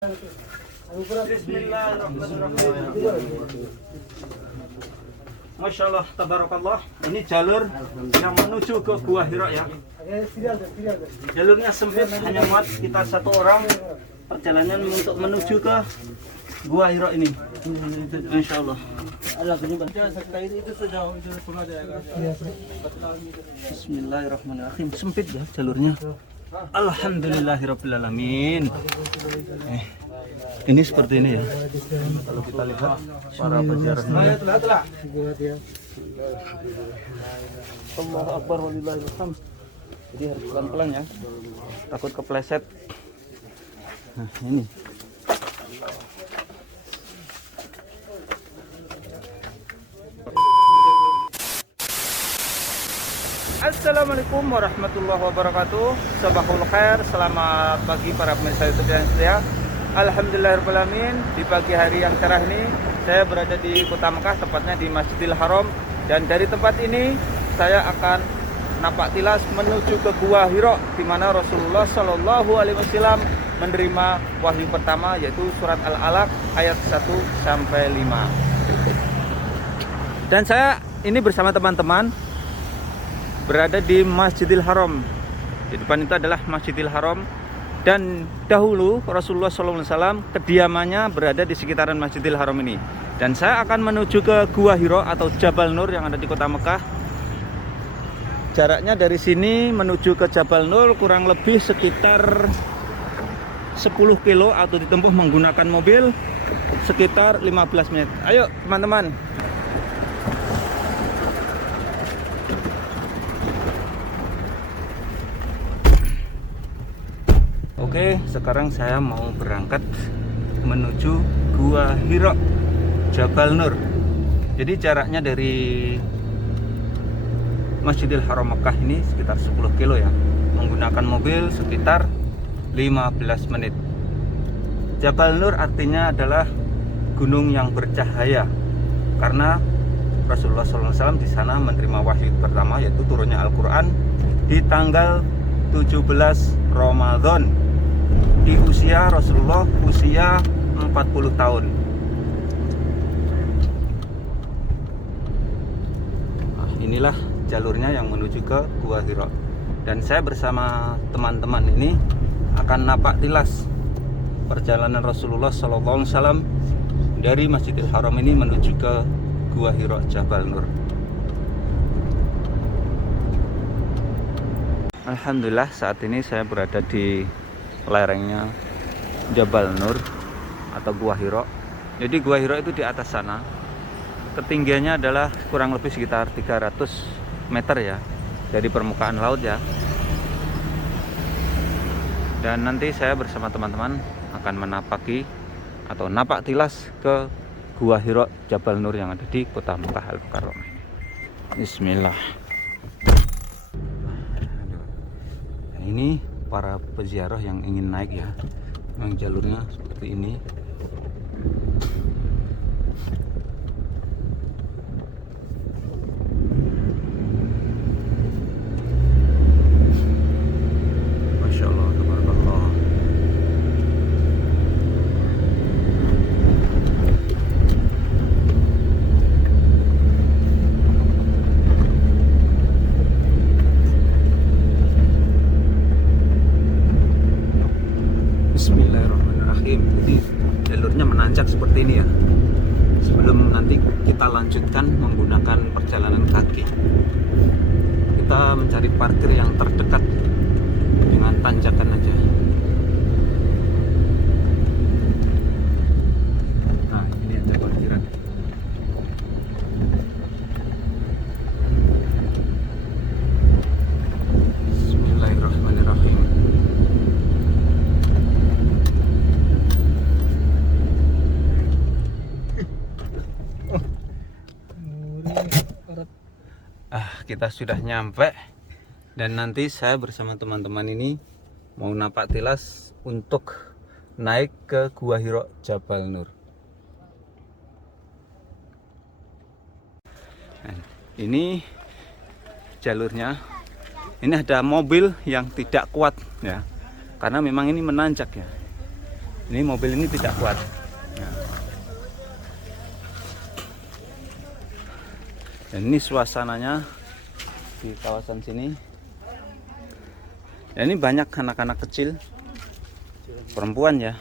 Bismillahirrahmanirrahim. Masya Allah, tabarakallah. Ini jalur yang menuju ke Gua Hira ya. Jalurnya sempit, hanya muat kita satu orang. Perjalanan untuk menuju ke Gua Hira ini. Masya Allah. Bismillahirrahmanirrahim. Sempit ya jalurnya. Alhamdulillahirrabbilalamin. Ini seperti ini ya. Kalau kita lihat para peziarahnya. Allahu Akbar walillahilhamd. Jadi harus pelan-pelan ya. Takut kepleset. Nah, ini. Assalamualaikum warahmatullahi wabarakatuh. Sabahul khair, selamat pagi para pemirsa YouTube yang setia. Alhamdulillahirrahmanirrahim. Di pagi hari yang cerah ini saya berada di Kota Mekah, tepatnya di Masjidil Haram. Dan dari tempat ini saya akan napak tilas menuju ke Gua Hira, di mana Rasulullah Shallallahu Alaihi Wasallam menerima wahyu pertama, yaitu surat Al-Alaq ayat 1 sampai 5. Dan saya ini bersama teman-teman berada di Masjidil Haram. Di depan itu adalah Masjidil Haram. Dan dahulu Rasulullah SAW kediamannya berada di sekitaran Masjidil Haram ini. Dan saya akan menuju ke Gua Hira atau Jabal Nur yang ada di Kota Mekah. Jaraknya dari sini menuju ke Jabal Nur kurang lebih sekitar 10 kilo atau ditempuh menggunakan mobil sekitar 15 menit. Ayo teman-teman. Oke, sekarang saya mau berangkat menuju Gua Hira Jabal Nur. Jadi jaraknya dari Masjidil Haram Mekah ini sekitar 10 kilo ya. Menggunakan mobil sekitar 15 menit. Jabal Nur artinya adalah gunung yang bercahaya. Karena Rasulullah SAW di sana menerima wahyu pertama, yaitu turunnya Al-Quran di tanggal 17 Ramadan. Di usia Rasulullah usia 40 tahun. Nah, inilah jalurnya yang menuju ke Gua Hira. Dan saya bersama teman-teman ini akan napak tilas perjalanan Rasulullah SAW dari Masjidil Haram ini menuju ke Gua Hira Jabal Nur. Alhamdulillah saat ini saya berada di lerengnya Jabal Nur atau Gua Hira. Jadi Gua Hira itu di atas sana. Ketinggiannya adalah kurang lebih sekitar 300 meter ya dari permukaan laut ya. Dan nanti saya bersama teman-teman akan menapaki atau napak tilas ke Gua Hira Jabal Nur yang ada di Kota Mekah Al-Mukarramah. Bismillah. Nah, ini para peziarah yang ingin naik ya. Memang jalurnya seperti ini. Masya Allah, tabarakallah. Bismillahirrahmanirrahim. Jadi jalurnya menanjak seperti ini ya. Sebelum nanti kita lanjutkan menggunakan perjalanan kaki, kita mencari parkir yang terdekat dengan tanjakan aja. Nah, ini ada parkiran. Bismillahirrahmanirrahim. Kita sudah nyampe. Dan nanti saya bersama teman-teman ini mau napak tilas untuk naik ke Gua Hira Jabal Nur. Nah, ini jalurnya. Ini ada mobil yang tidak kuat ya, karena memang ini menanjak ya. Ini mobil ini tidak kuat. Nah. Dan ini suasananya di kawasan sini. Dan ini banyak anak-anak kecil, perempuan ya.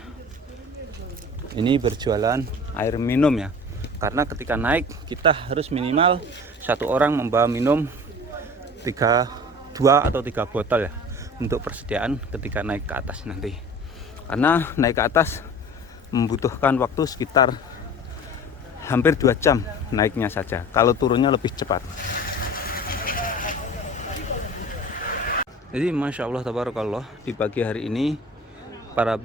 Ini berjualan air minum ya. Karena ketika naik kita harus minimal satu orang membawa minum 2 atau 3 botol ya, untuk persediaan ketika naik ke atas nanti. Karena naik ke atas membutuhkan waktu sekitar hampir 2 jam naiknya saja. Kalau turunnya lebih cepat. Jadi Masya Allah tabarakallah, di pagi hari ini para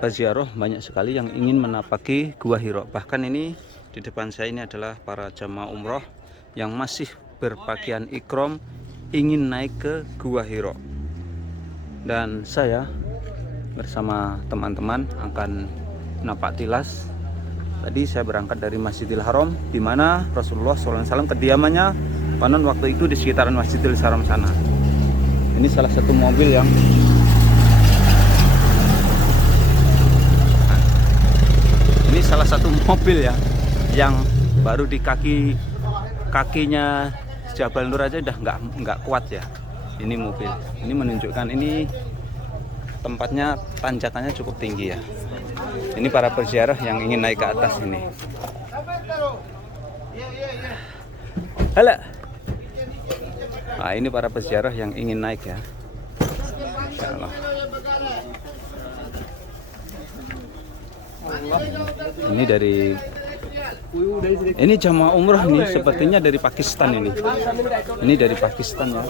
peziarah banyak sekali yang ingin menapaki Gua Hira. Bahkan ini di depan saya ini adalah para jamaah umroh yang masih berpakaian ikram ingin naik ke Gua Hira. Dan saya bersama teman-teman akan napak tilas. Tadi saya berangkat dari Masjidil Haram, di mana Rasulullah SAW kediamannya konon waktu itu di sekitaran Masjidil Haram sana. Ini salah satu mobil yang ya, yang baru di kakinya Jabal Nur aja udah nggak kuat ya. Ini mobil ini menunjukkan ini tempatnya, tanjakannya cukup tinggi ya. Ini para peziarah yang ingin naik ke atas ini. Halo. Nah, ini para peziarah yang ingin naik ya. Insyaallah. Ini jamaah umroh nih, sepertinya dari Pakistan ini. Ini dari Pakistan ya.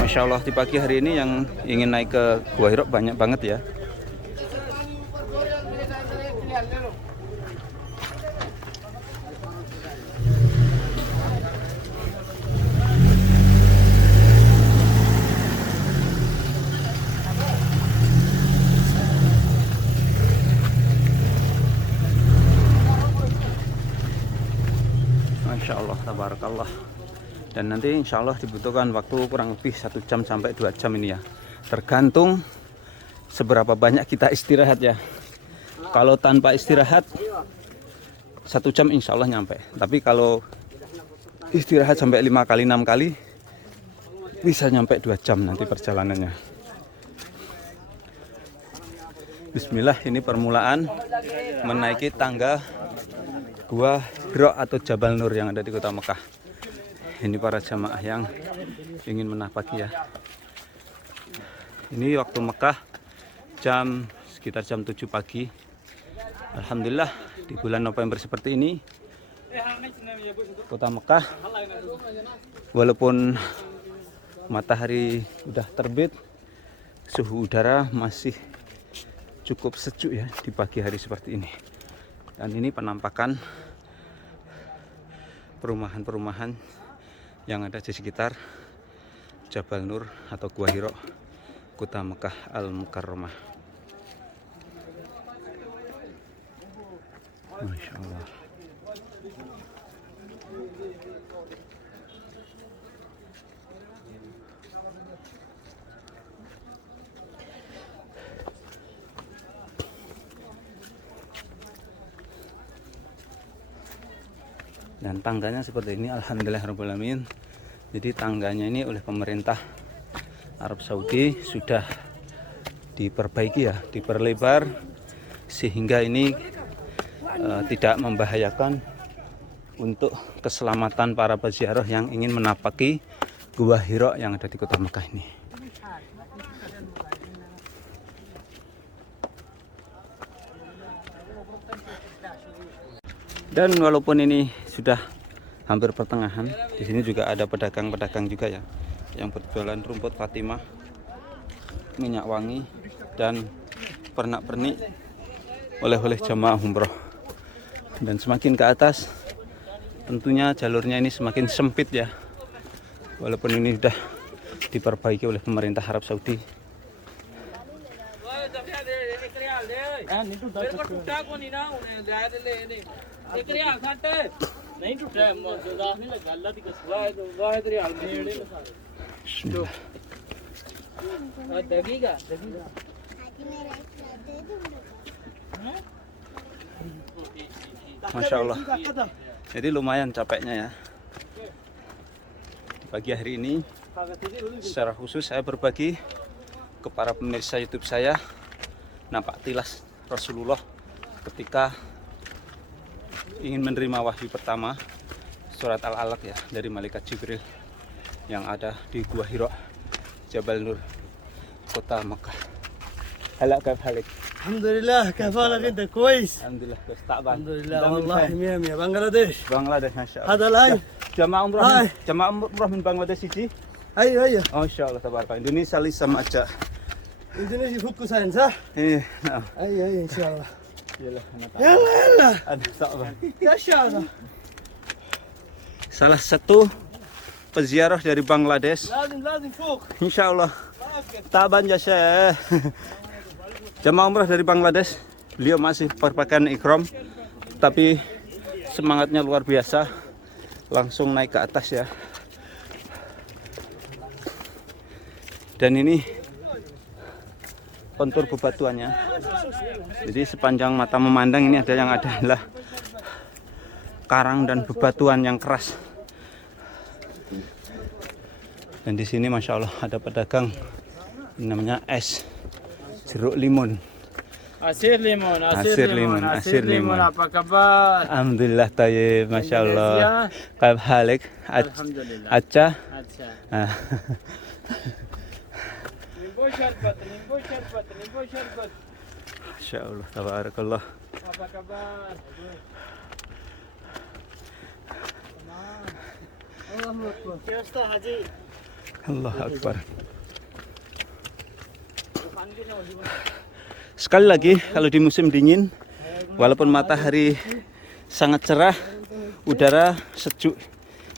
Masya Allah, di pagi hari ini yang ingin naik ke Gua Hira banyak banget ya. Masya Allah, tabarakallah. Dan nanti insya Allah dibutuhkan waktu kurang lebih 1 jam sampai 2 jam ini ya. Tergantung seberapa banyak kita istirahat ya. Kalau tanpa istirahat 1 jam insya Allah nyampe. Tapi kalau istirahat sampai 5 kali 6 kali bisa nyampe 2 jam nanti perjalanannya. Bismillah, ini permulaan menaiki tangga Gua Hira atau Jabal Nur yang ada di kota Mekah. Ini para jamaah yang ingin menapaki ya. Ini waktu Mekah sekitar jam 7 pagi. Alhamdulillah di bulan November seperti ini kota Mekah walaupun matahari udah terbit, suhu udara masih cukup sejuk ya di pagi hari seperti ini. Dan ini penampakan perumahan-perumahan yang ada di sekitar Jabal Nur atau Gua Hira, kota Mekah Al-Mukarramah. Masya Allah. Dan tangganya seperti ini, alhamdulillahirrahmanirrahim. Jadi tangganya ini oleh pemerintah Arab Saudi sudah diperbaiki ya, diperlebar sehingga ini tidak membahayakan untuk keselamatan para peziarah yang ingin menapaki Gua Hira yang ada di kota Mekah ini. Dan walaupun ini sudah hampir pertengahan, di sini juga ada pedagang-pedagang juga ya yang berjualan rumput Fatimah, minyak wangi, dan pernak-pernik oleh-oleh jamaah umroh. Dan semakin ke atas tentunya jalurnya ini semakin sempit ya, walaupun ini sudah diperbaiki oleh pemerintah Arab Saudi. Masya Allah. Jadi lumayan capeknya ya. Di pagi hari ini secara khusus saya berbagi ke para pemirsa YouTube saya nampak tilas Rasulullah ketika ingin menerima wahyu pertama surat Al-Alaq ya dari malaikat Jibril yang ada di Gua Hira, Jabal Nur, kota Mekah. Halo كيف حالك؟ الحمد لله. كيف حالك انت؟ كويس الحمد لله كويس. تعبان الحمد لله والله. مية مية. بنغلاديش. بنغلاديش ما شاء الله. هذا الهاي jamaah umrah من بنغلاديش يجي. ايوه ايوه. Oh insya Allah tabaraka. Indonesia lisa aja. اندونيسي فوق ساين صح؟ Iya, nah. ايوه ايوه ان شاء الله. Yalah, يلا يلا. ada ta'ban. يا شاطر. Salah satu peziarah dari Bangladesh. لازم فوق. Insya Allah. Taban ya Syekh. Jamaah umrah dari Bangladesh. Beliau masih berpakaian ihram, tapi semangatnya luar biasa. Langsung naik ke atas ya. Dan ini kontur bebatuannya. Jadi sepanjang mata memandang ini adalah karang dan bebatuan yang keras. Dan di sini Masya Allah ada pedagang namanya es jeruk limun. Asir limon. Asir limun. Apa kabar? Alhamdulillah tayyib, Masya Allah. Kayak halik. Alhamdulillah. Acha. अच्छा. नींबू शरबत. Masya Allah, tabarakallah. Apa kabar? Allahu Akbar. Kesta Haji. Allah Akbar. Sekali lagi, kalau di musim dingin, walaupun matahari sangat cerah, udara sejuk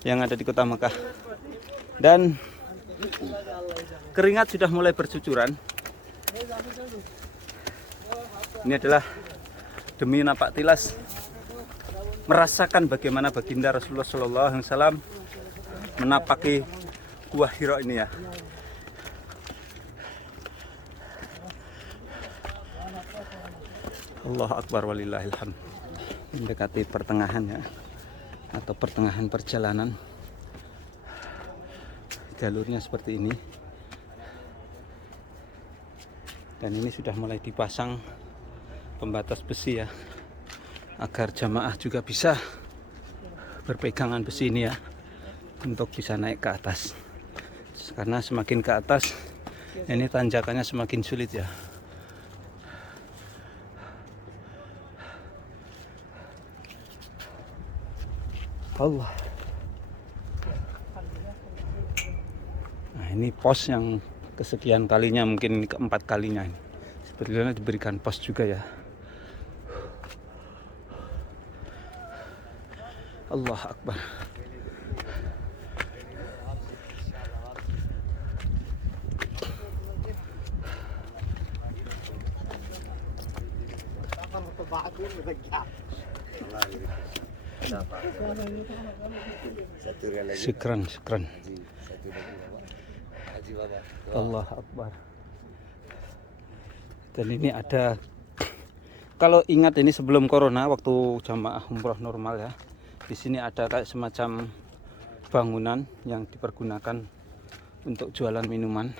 yang ada di kota Mekah, dan keringat sudah mulai bercucuran. Ini adalah demi nampak tilas merasakan bagaimana baginda Rasulullah SAW menapaki Gua Hira ini ya. Allah Akbar walillahilhamd. Mendekati pertengahan ya, atau pertengahan perjalanan. Jalurnya seperti ini. Dan ini sudah mulai dipasang pembatas besi ya, agar jamaah juga bisa berpegangan besi ini ya, untuk bisa naik ke atas. Karena semakin ke atas ini tanjakannya semakin sulit ya. Allah. Nah, ini pos yang kesekian kalinya, mungkin ini keempat kalinya ini. Sepertinya diberikan pos juga ya. Allah Akbar. Syukran. Allah Akbar. Dan ini ada, kalau ingat ini sebelum corona, waktu jamaah umroh normal ya, di sini ada kayak semacam bangunan yang dipergunakan untuk jualan minuman.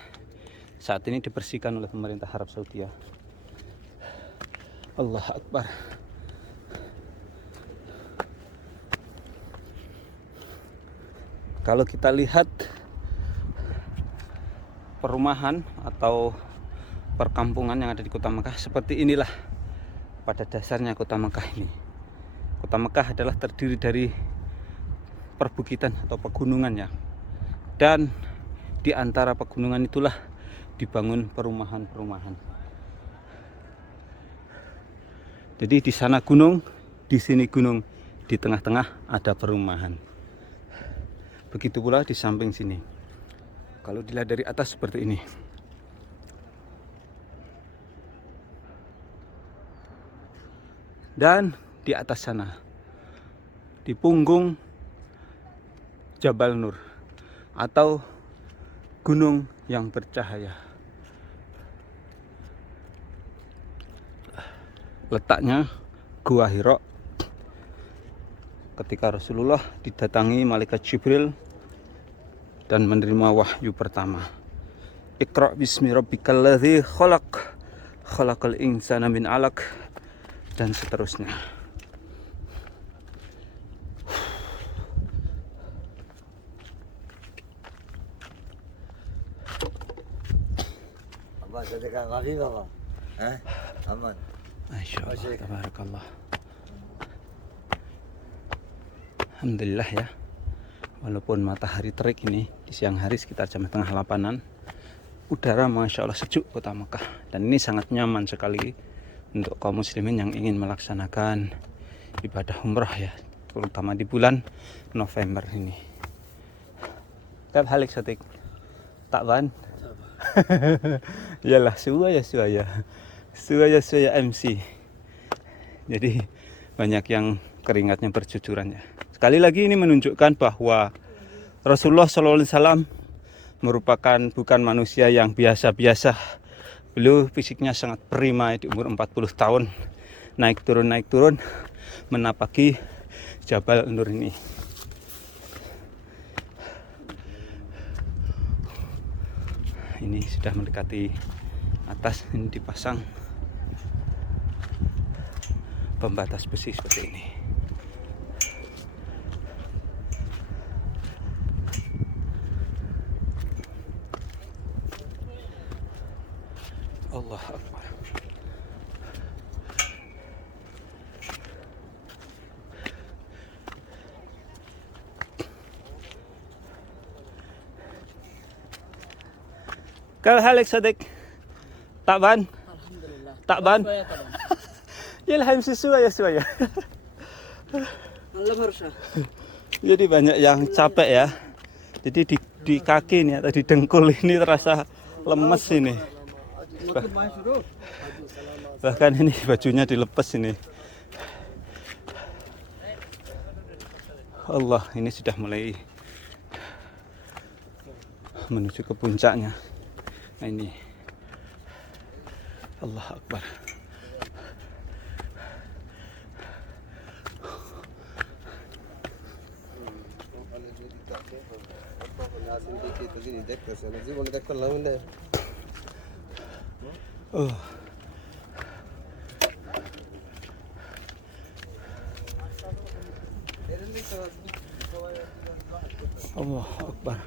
Saat ini dibersihkan oleh pemerintah Arab Saudi ya. Allah Akbar. Kalau kita lihat perumahan atau perkampungan yang ada di kota Mekah, seperti inilah pada dasarnya kota Mekah ini. Kota Mekah adalah terdiri dari perbukitan atau pegunungan ya. Dan di antara pegunungan itulah dibangun perumahan-perumahan. Jadi di sana gunung, di sini gunung, di tengah-tengah ada perumahan. Begitu pula di samping sini. Kalau dilihat dari atas seperti ini. Dan di atas sana, di punggung Jabal Nur atau gunung yang bercahaya. letaknya Gua Hira ketika Rasulullah didatangi malaikat Jibril dan menerima wahyu pertama. Iqra bismi rabbikal ladzi khalaq, khalaqal insana min 'alaq, dan seterusnya. Abang sedekah khafif apa? Aman. Masyaallah, tabarakallah. Alhamdulillah ya. Walaupun matahari terik ini di siang hari sekitar jam 7:30, udara Masya Allah sejuk kota Mekah. Dan ini sangat nyaman sekali untuk kaum muslimin yang ingin melaksanakan ibadah umrah ya, terutama di bulan November ini. Kap halik satik takban. Yalah suaya MC. Jadi banyak yang keringatnya bercucuran ya. Sekali lagi ini menunjukkan bahwa Rasulullah SAW merupakan bukan manusia yang biasa-biasa. Beliau fisiknya sangat prima di umur 40 tahun. Naik turun menapaki Jabal Nur ini. Ini sudah mendekati atas, ini dipasang pembatas besi seperti ini. Allah Akbar. Kal halik sadik takban. Alhamdulillah. Takban. Ilham suaya. Allah berusaha. Jadi banyak yang capek ya. Jadi di kaki ini atau di dengkul ini terasa lemes ini. Bahkan ini bajunya dilepas ini. Allah, ini sudah mulai menuju ke puncaknya. Nah, ini Allah Akbar. Oh. Allah Akbar.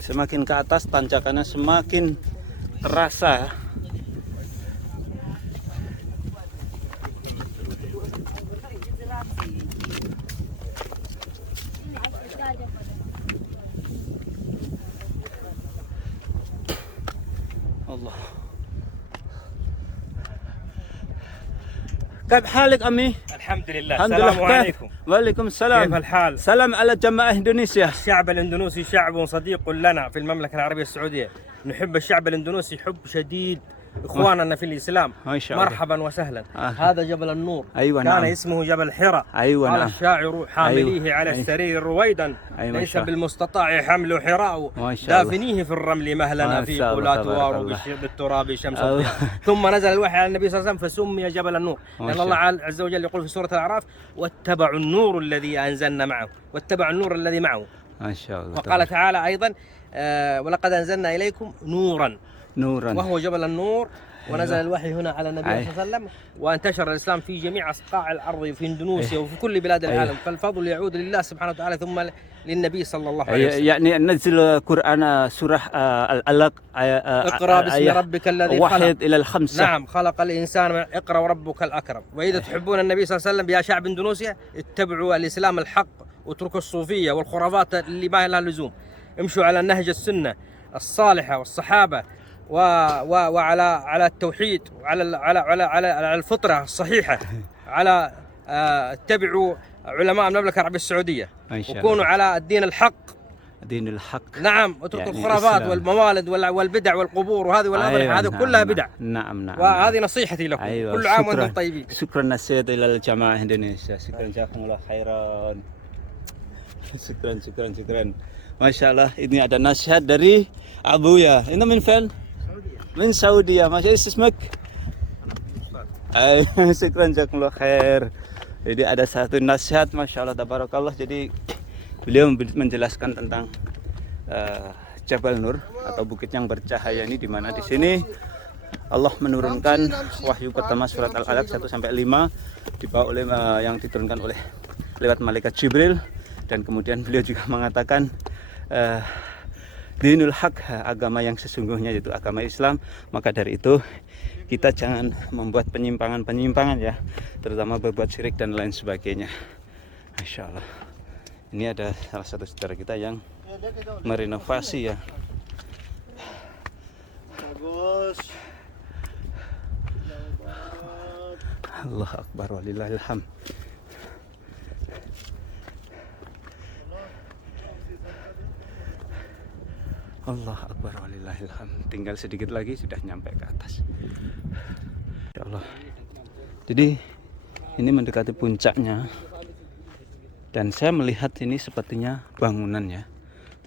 Semakin ke atas tanjakannya semakin terasa. Allah. كيف حالك أمي؟ الحمد لله. الحمد السلام لله. عليكم. وعليكم السلام. كيف الحال؟ سلام على جماعة إندونيسيا. الشعب الاندونيسي شعب صديق لنا في المملكة العربية السعودية. نحب الشعب الاندونيسي حب شديد. اخواننا في الاسلام. ما شاء الله. مرحبا وسهلا. هذا جبل النور. أيوة كان نعم. اسمه جبل حراء. أيوة قال نعم. الشاعر حامليه أيوة. على السرير رويدا. أيوة ليس شاء. بالمستطاع حمل حراء. ما شاء الله. دافنيه في الرمل مهلنا ما في شاء الله لا تبارك توار الله. بالتراب شمس الله. الضياء. ثم نزل الوحي على النبي صلى الله عليه وسلم فسمي جبل النور. ما لأن شاء الله عز وجل يقول في سورة الأعراف واتبعوا النور الذي أنزلنا معه واتبعوا النور الذي معه. ما شاء الله. وقال تعالى أيضا ولقد أنزلنا إليكم نورا نورا. وهو جبل النور. ونزل الوحي هنا على النبي صلى الله عليه وسلم وانتشر الإسلام في جميع أصقاع الأرض في إندونيسيا وفي كل بلاد العالم. فالفضل يعود لله سبحانه وتعالى ثم للنبي صلى الله عليه وسلم. يعني نزل قرآن سورة الألق اقرأ باسم ربك الذي خلق. واحد إلى الخمسة. نعم خلق الإنسان من اقرأ وربك الأكرم. وإذا تحبون النبي صلى الله عليه وسلم يا شعب إندونيسيا اتبعوا الإسلام الحق واتركوا الصوفية والخرافات اللي ما لها لزوم. امشوا على النهج السنة الصالحة والصحابة وعلى التوحيد وعلى الفطرة الصحيحة على اتبعوا علماء المملكة العربية السعودية إن شاء وكونوا الله. على الدين الحق. دين الحق. نعم، اتركوا يعني الخرافات الإسلام. والموالد والبدع والقبور وهذه والأضرحة، أيوة، هذه نعم، كلها نعم. بدع. نعم نعم. وهذه نصيحتي لكم. أيوة. كل عام شكراً. وانتم طيبين. Syukran nasihat ilal jamaah Indonesia. Syukran jazakumullah khairan. Syukran. Masya Allah, ini ada nasihat dari Abu ya. Ini min fil? Min Saudi ya. Masya Allah, ismek. Syukran jazakumullah khair. Jadi ada satu nasihat, Masya Allah, tabarakallah. Jadi beliau menjelaskan tentang Jabal Nur atau bukit yang bercahaya ini, di mana di sini Allah menurunkan wahyu pertama surat Al-Alaq 1 sampai 5 dibawa oleh yang diturunkan oleh lewat malaikat Jibril, dan kemudian beliau juga mengatakan dinul haq, agama yang sesungguhnya yaitu agama Islam. Maka dari itu kita jangan membuat penyimpangan ya, terutama berbuat syirik dan lain sebagainya. Masya Allah. Ini ada salah satu saudara kita yang merenovasi ya. Bagus. Allah Akbar walillahil hamd. Allah Akbar walillahil hamd. Tinggal sedikit lagi sudah nyampe ke atas. Ya Allah. Jadi ini mendekati puncaknya. Dan saya melihat ini sepertinya bangunan ya.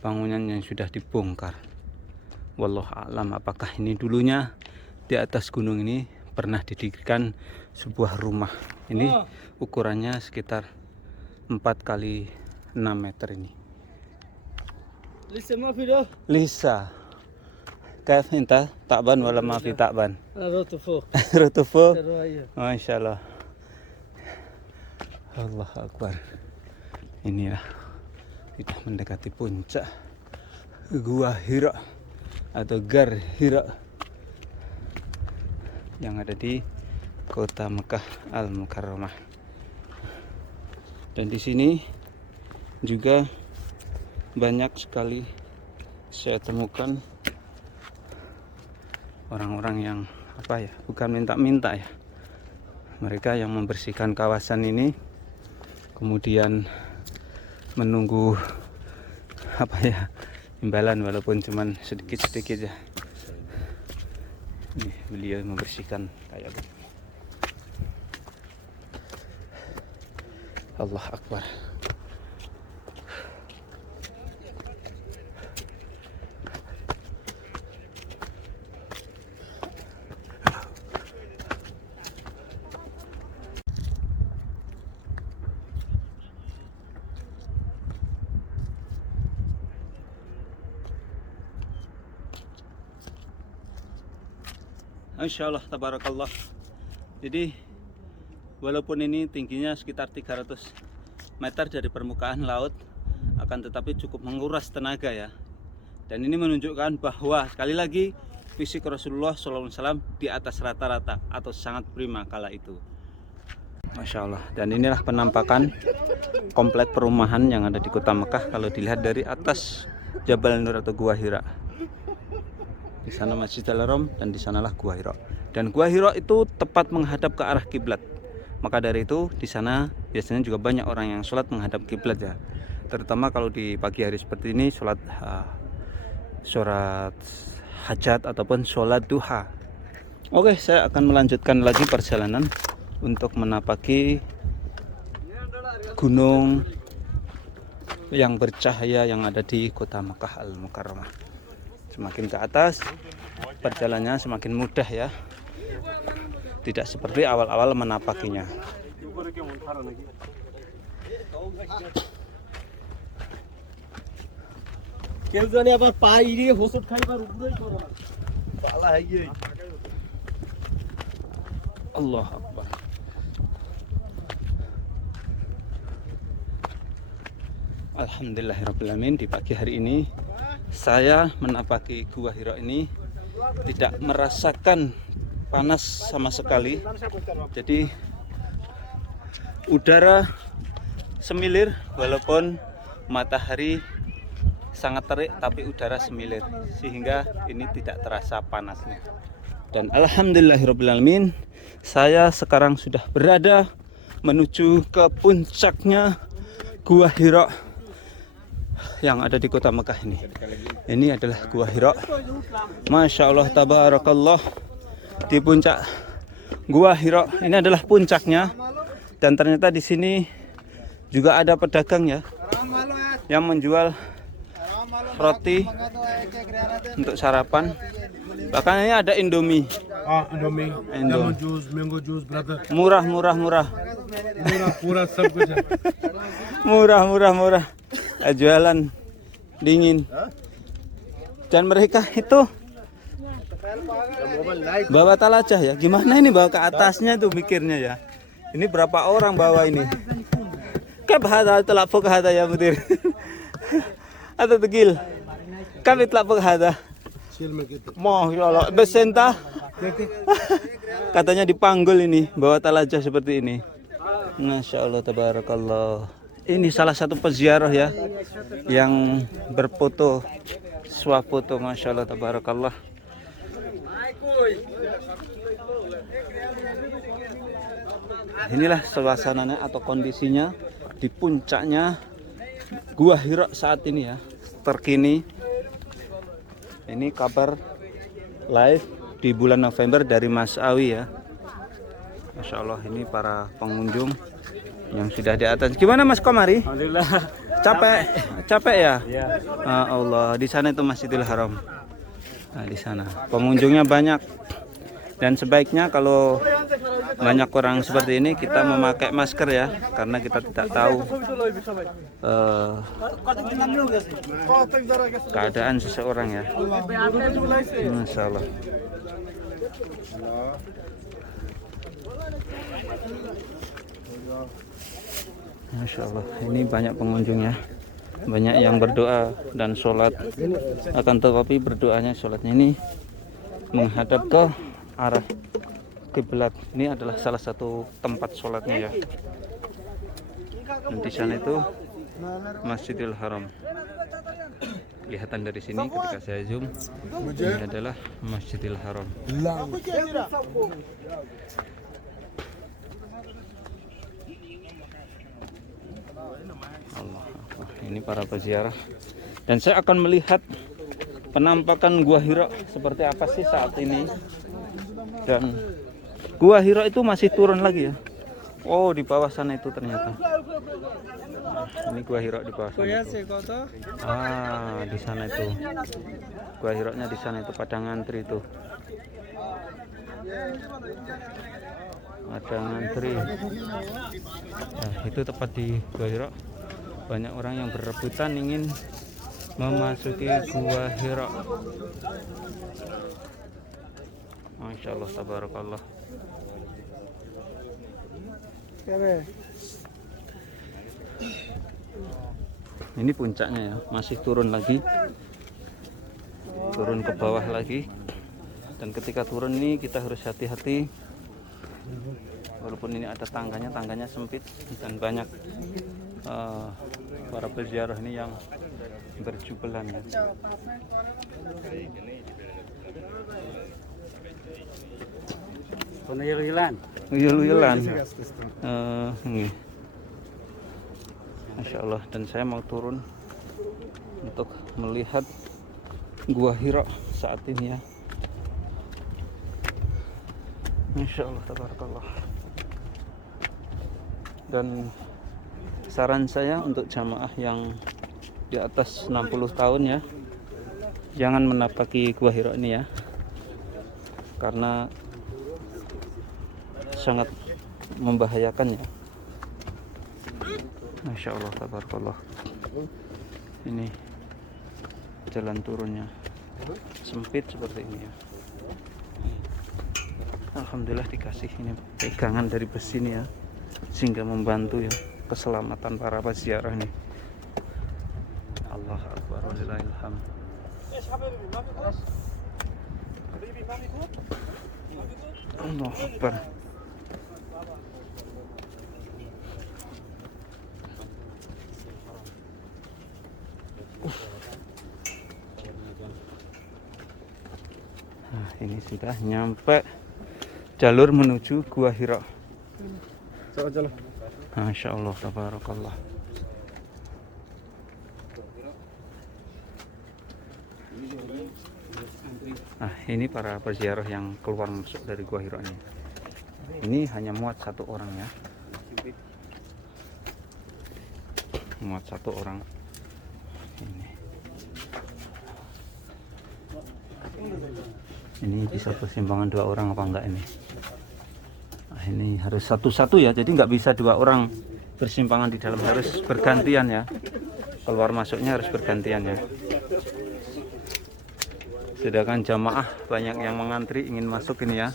Bangunan yang sudah dibongkar. Wallahu a'lam, apakah ini dulunya di atas gunung ini pernah didirikan sebuah rumah. Ini ukurannya sekitar 4 kali 6 meter ini. لسه ما في له. Lisa. Kaif inta ta'ban wala ma fi ta'ban. روتو فوق. Rutufo. رواية. Masya Allah. Allah Akbar. Inilah sudah mendekati puncak Gua Hira atau Gar Hira yang ada di kota Mekah Al-Mukarramah. Dan di sini juga banyak sekali saya temukan orang-orang yang bukan minta-minta ya. Mereka yang membersihkan kawasan ini, kemudian menunggu imbalan walaupun cuman sedikit-sedikit ya. Nih, beliau membersihkan kayak begini. Allah Akbar. Insya Allah, tabarakallah. Jadi walaupun ini tingginya sekitar 300 meter dari permukaan laut, akan tetapi cukup menguras tenaga ya. Dan ini menunjukkan bahwa sekali lagi fisik Rasulullah SAW di atas rata-rata atau sangat prima kala itu. Masya Allah. Dan inilah penampakan komplek perumahan yang ada di kota Mekah kalau dilihat dari atas Jabal Nur atau Gua Hira. Di sana Masjidil Haram dan di sanalah Gua Hira. Dan Gua Hira itu tepat menghadap ke arah kiblat. Maka dari itu di sana biasanya juga banyak orang yang sholat menghadap kiblat ya. Terutama kalau di pagi hari seperti ini sholat hajat ataupun sholat duha. Oke, saya akan melanjutkan lagi perjalanan untuk menapaki gunung yang bercahaya yang ada di kota Mekah Al-Mukarramah. Semakin ke atas perjalanannya semakin mudah ya, tidak seperti awal-awal menapakinya. কেউ জানি আবার পাইরে হোসট খাইবার উপরেই করো না। পালা হয়ে Allah Akbar. Alhamdulillahirrahmanirrahim. Di pagi hari ini saya menapaki Gua Hira ini tidak merasakan panas sama sekali. Jadi udara semilir walaupun matahari sangat terik, tapi udara semilir sehingga ini tidak terasa panasnya. Dan alhamdulillahirrahmanirrahim, saya sekarang sudah berada menuju ke puncaknya Gua Hira yang ada di kota Mekah ini. Ini adalah Gua Hira. Masya Allah, tabarakallah. Di puncak Gua Hira ini adalah puncaknya, dan ternyata di sini juga ada pedagang ya yang menjual roti untuk sarapan. Bahkan ini ada Indomie. Indomie, Indomie. lemon juice, mango juice, brother. Murah. पूरा सब कुछ है. Murah. Jualan dingin. Dan mereka itu bawa talajah ya. Gimana ini bawa ke atasnya tuh mikirnya ya. Ini berapa orang bawa ini? Kab hada telak fuk hada ya mudir. Atau tegil. Kami telak fuk hada. Masya Allah, besenta. Katanya dipanggul ini, bawa talajah seperti ini. Masya Allah, tabarakallah. Ini salah satu peziarah ya yang berfoto, swafoto, masya Allah, tabarakallah. Inilah suasananya atau kondisinya di puncaknya Gua Hira saat ini ya, terkini. Ini kabar live di bulan November dari Mas Awi ya. Masya Allah, ini para pengunjung yang sudah di atas. Gimana Mas Komari? Alhamdulillah. Capek ya? Ya. Allah, di sana itu Masjidil Haram. Nah, di sana pengunjungnya banyak. Dan sebaiknya kalau banyak orang seperti ini kita memakai masker ya, karena kita tidak tahu keadaan seseorang ya. Masya Allah. Masya Allah, ini banyak pengunjungnya, banyak yang berdoa dan sholat. Akan tetapi berdoanya, sholatnya ini menghadap ke arah kiblat. Ini adalah salah satu tempat sholatnya ya. Dan di sana itu Masjidil Haram. Kelihatan dari sini ketika saya zoom, ini adalah Masjidil Haram. Allah, ini para peziarah. Dan saya akan melihat penampakan Gua Hira seperti apa sih saat ini. Dan Gua Hira itu masih turun lagi ya. Oh, di bawah sana itu ternyata. Nah, ini Gua Hira di bawah sana itu. Di sana itu. Gua Hira-nya di sana itu, pada ngantri itu. Ada ngantri. Nah, itu tepat di Gua Hira. Banyak orang yang berebutan ingin memasuki Gua Hira. Masya Allah, tabarakallah. Ini puncaknya ya, masih turun lagi, turun ke bawah lagi. Dan ketika turun ini kita harus hati-hati, walaupun ini ada tangganya sempit dan banyak para peziarah ini yang berjubelan ya. Uyul-uyulan. Masya Allah, dan saya mau turun untuk melihat Gua Hira saat ini ya. Masya Allah, tabarakallah. Dan saran saya untuk jamaah yang di atas 60 tahun ya, jangan menapaki Gua Hira ini ya, karena sangat membahayakan ya. Masya Allah, tabarakallah. Ini jalan turunnya sempit seperti ini ya. Alhamdulillah dikasih ini pegangan dari besi ini ya, sehingga membantu ya keselamatan para peziarah ini. Allah Akbar, walillahil hamd. Allah Akbar. Nah, ini sudah nyampe jalur menuju Gua Hira. Masya Allah, tabarakallah. Nah, ini para peziarah yang keluar masuk dari Gua Hira ini. Ini hanya muat satu orang ya. Muat satu orang. Ini bisa persimpangan 2 orang apa enggak ini? Nah, ini harus satu-satu ya, jadi nggak bisa 2 orang bersimpangan di dalam, harus bergantian ya. Keluar masuknya harus bergantian ya. Sedangkan jamaah banyak yang mengantri ingin masuk ini ya.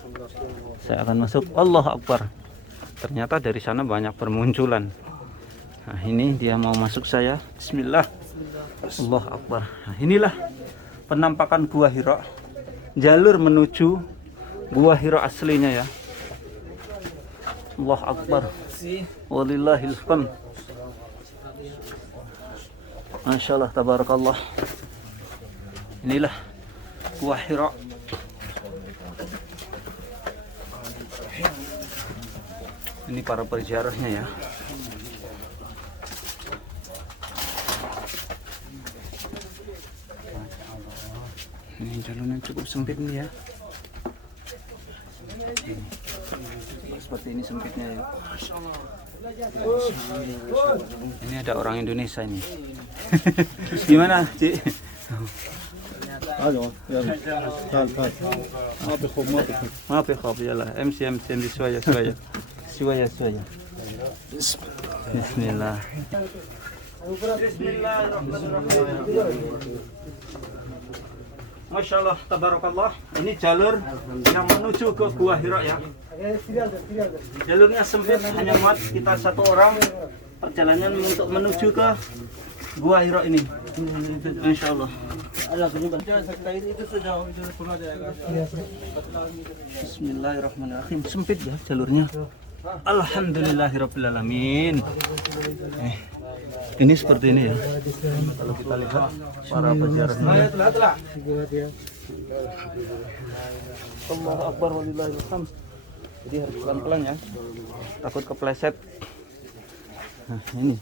Saya akan masuk. Allahu Akbar. Ternyata dari sana banyak bermunculan. Nah, ini dia mau masuk saya. Bismillah. Allahu Akbar. Nah, inilah penampakan Gua Hira. Jalur menuju Gua Hira aslinya ya. Allahu Akbar. Walillahil hamd. Masya Allah, tabarakallah. Inilah Gua Hira. Ini para perziarahnya ya. Ini jalurnya cukup sempit nih ya. Seperti ini sempitnya ya. Ini ada orang Indonesia ini. Gimana, Cik? Halo, yalla. تعال تعال. ما بخوف ما بخوف. ما في خوف يلا امشي شوية شوية شوية شوية. بسم الله. Masya Allah, tabarakallah. Ini jalur yang menuju ke Gua Hira ya. Jalurnya sempit, hanya muat sekitar 1 orang. Perjalanan untuk menuju ke Gua Hira ini. Masya Allah. Bismillahirrahmanirrahim. Sempit ya jalurnya. Alhamdulillahirrahmanirrahim. Ini seperti ini ya. Kalau kita lihat para peziarahnya. Allahu Akbar walillahil hamd. Jadi harus pelan-pelan ya. Takut kepleset. Nah, ini.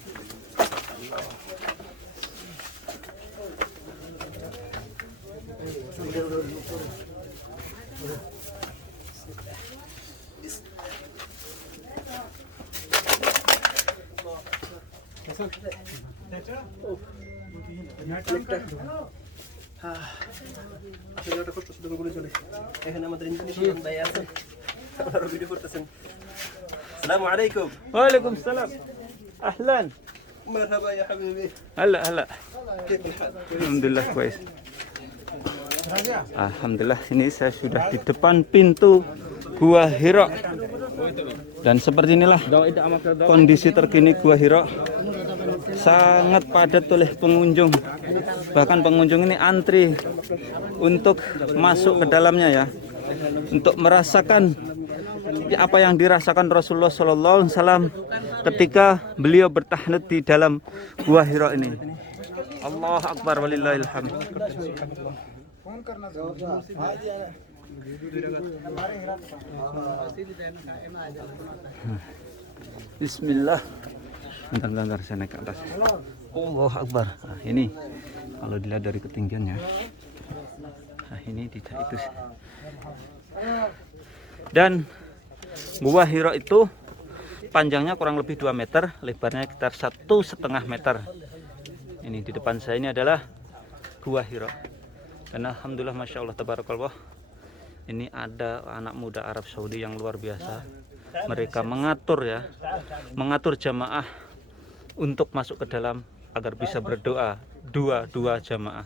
Assalamualaikum. Waalaikumsalam. Ahlan. مرحبا يا حبيبي. هلا هلا. كيف الحال؟ Alhamdulillah kuis. Alhamdulillah, ini saya sudah di depan pintu Gua Hira. Dan seperti inilah kondisi terkini Gua Hira. Sangat padat oleh pengunjung. Bahkan pengunjung ini antri untuk masuk ke dalamnya ya. Untuk merasakan apa yang dirasakan Rasulullah SAW ketika beliau bertahnut di dalam Gua Hira ini. Allahu Akbar walillahil hamd. Bismillah. Bentar saya naik ke atas. Allahu Akbar. Nah, ini kalau dilihat dari ketinggiannya. Nah, ini tidak itu. Dan Gua Hira itu panjangnya kurang lebih 2 meter, lebarnya sekitar 1,5 meter. Ini di depan saya ini adalah Gua Hira. Dan alhamdulillah, masya Allah, tabarakallah. Ini ada anak muda Arab Saudi yang luar biasa. Mereka mengatur jamaah untuk masuk ke dalam agar bisa berdoa dua jamaah.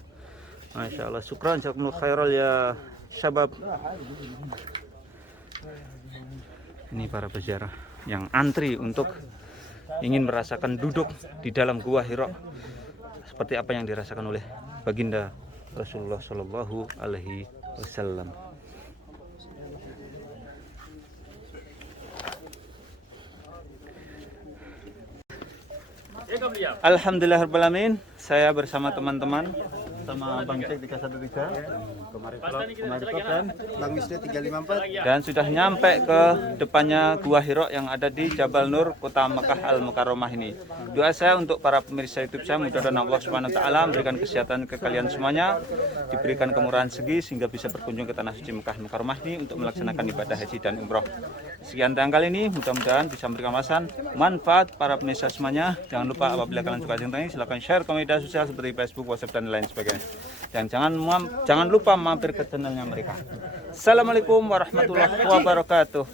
Masya Allah, syukran jazakumullah khairal ya syabab. Ini para peziarah yang antri untuk ingin merasakan duduk di dalam Gua Hira seperti apa yang dirasakan oleh baginda Rasulullah Shallallahu Alaihi Wasallam. Alhamdulillahirrahmanirrahim. Saya bersama teman-teman sama Bang Cek 313, Kemari Klub dan Bang Wisnu 354. dan sudah nyampe ke depannya Gua Hiro yang ada di Jabal Nur, Kota Mekah Al Mukarramah ini. Doa saya untuk para pemirsa YouTube saya, mudah-mudahan Allah Subhanahu wa taala memberikan kesehatan ke kalian semuanya, diberikan kemurahan segi sehingga bisa berkunjung ke tanah suci Mekah Al Mukarramah ini untuk melaksanakan ibadah haji dan umroh. Sekian tayang kali ini, mudah-mudahan bisa memberikan manfaat para pemirsa semuanya. Jangan lupa apabila kalian suka tentang ini, silahkan share ke media sosial seperti Facebook, WhatsApp dan lain sebagainya. Dan jangan lupa mampir ke channelnya mereka. Assalamualaikum warahmatullahi wabarakatuh.